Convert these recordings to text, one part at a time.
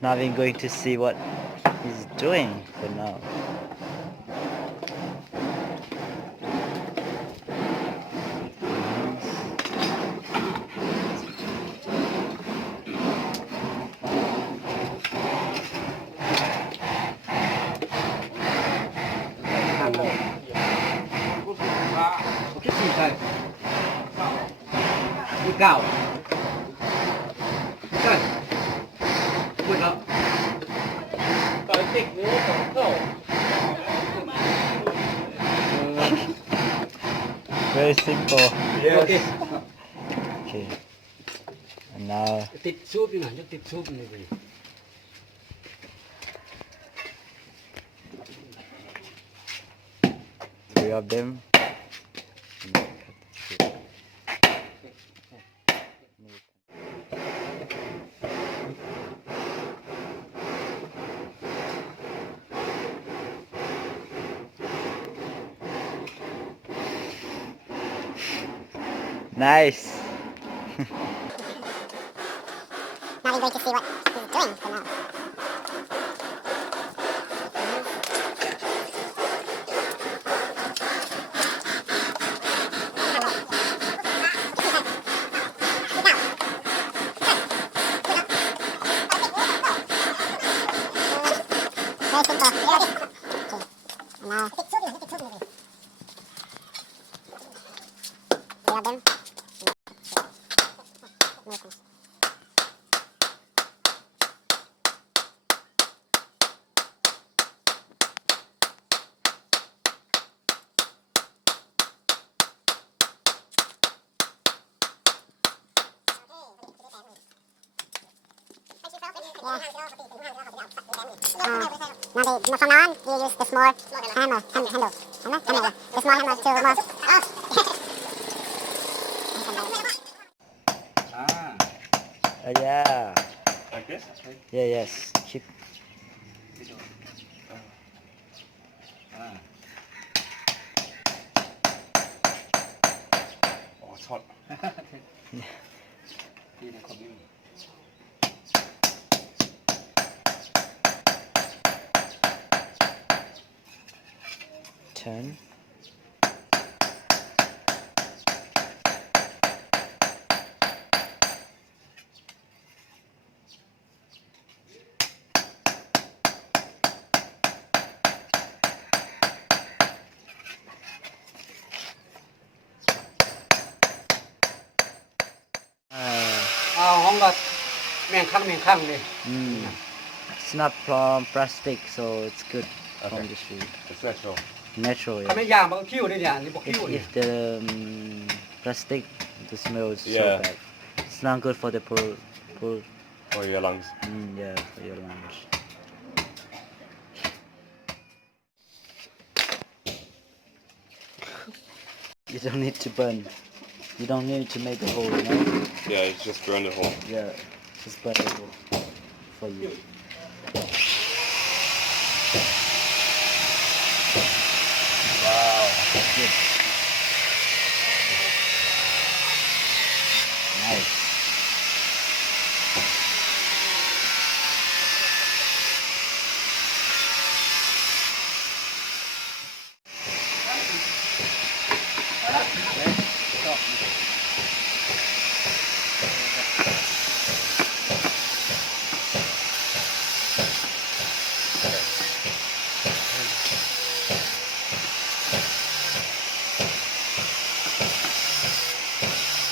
Now we're going to see what he's doing for now. Gạo Trời Quên lắm Tới tịch nữa tổng khẩu Very simple. Yes. Okay. And now Tịch súp đi nào, nhắc tịch súp này gì. three of them. Nice. Now we're going to see what he's doing for now. Very simple. Okay. And now three of them. Now from now on, you use the small handle. The small hammer to move. Yeah. Like this? Yeah, yes. Keep. Oh, it's hot. Turn. Không ngọt Miệng khăng đi. It's not from plastic, so it's good from Okay. the street. It's natural. Natural, Không yeah. biết giang bằng kiêu đây nhỉ, đi bọc kiêu If, đi. if the plastic, the smell is so Yeah. bad. It's not good for the poor. For your lungs. Yeah, for your lungs. You don't need to burn. You don't need to make a hole, you know? Yeah, it's just burn the hole. Yeah, just burn a hole for you. Wow. Good. Nice.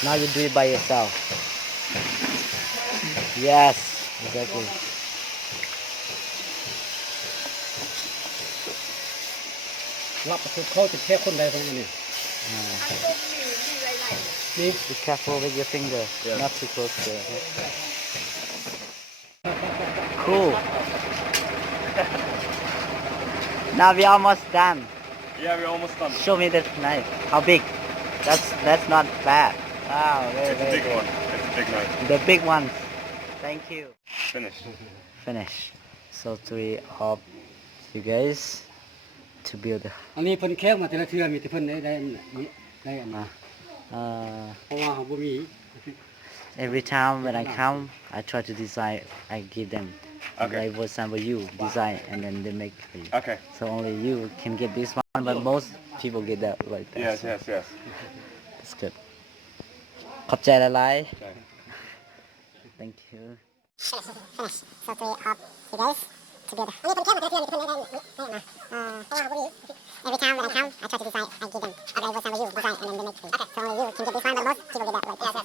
Now you do it by yourself. Yes, exactly. Lắp cái khâu thì theo con đây thôi này. Đi. Be careful with your finger, not too close to it. Cool. Now we're almost done. Yeah, we're almost done. Show me the knife. How big? That's not bad. Wow, very, It's a very big good. one. It's a big knife. The big ones. Thank you. Finished. Finish. So three of you guys to build. อันนี้เพิ่นแค่มาแต่ละเทื่อมีแต่เพิ่นได้อัน Uh, เพราะว่าเขาบ่มี Every time when I come, I try to design. I give them. Okay. Like for example, you design and then they make for you. Okay. So only you can get this one, but most people get that like that. Yes, so yes, yes. That's good. ขอบใจละลาย Okay. Thank you. Finish. So 3 of you guys together. Every time when I come, I try to design. I give them. Okay, for example, you design and then they make for you. Okay. So only you can get this one, but most people get that like that.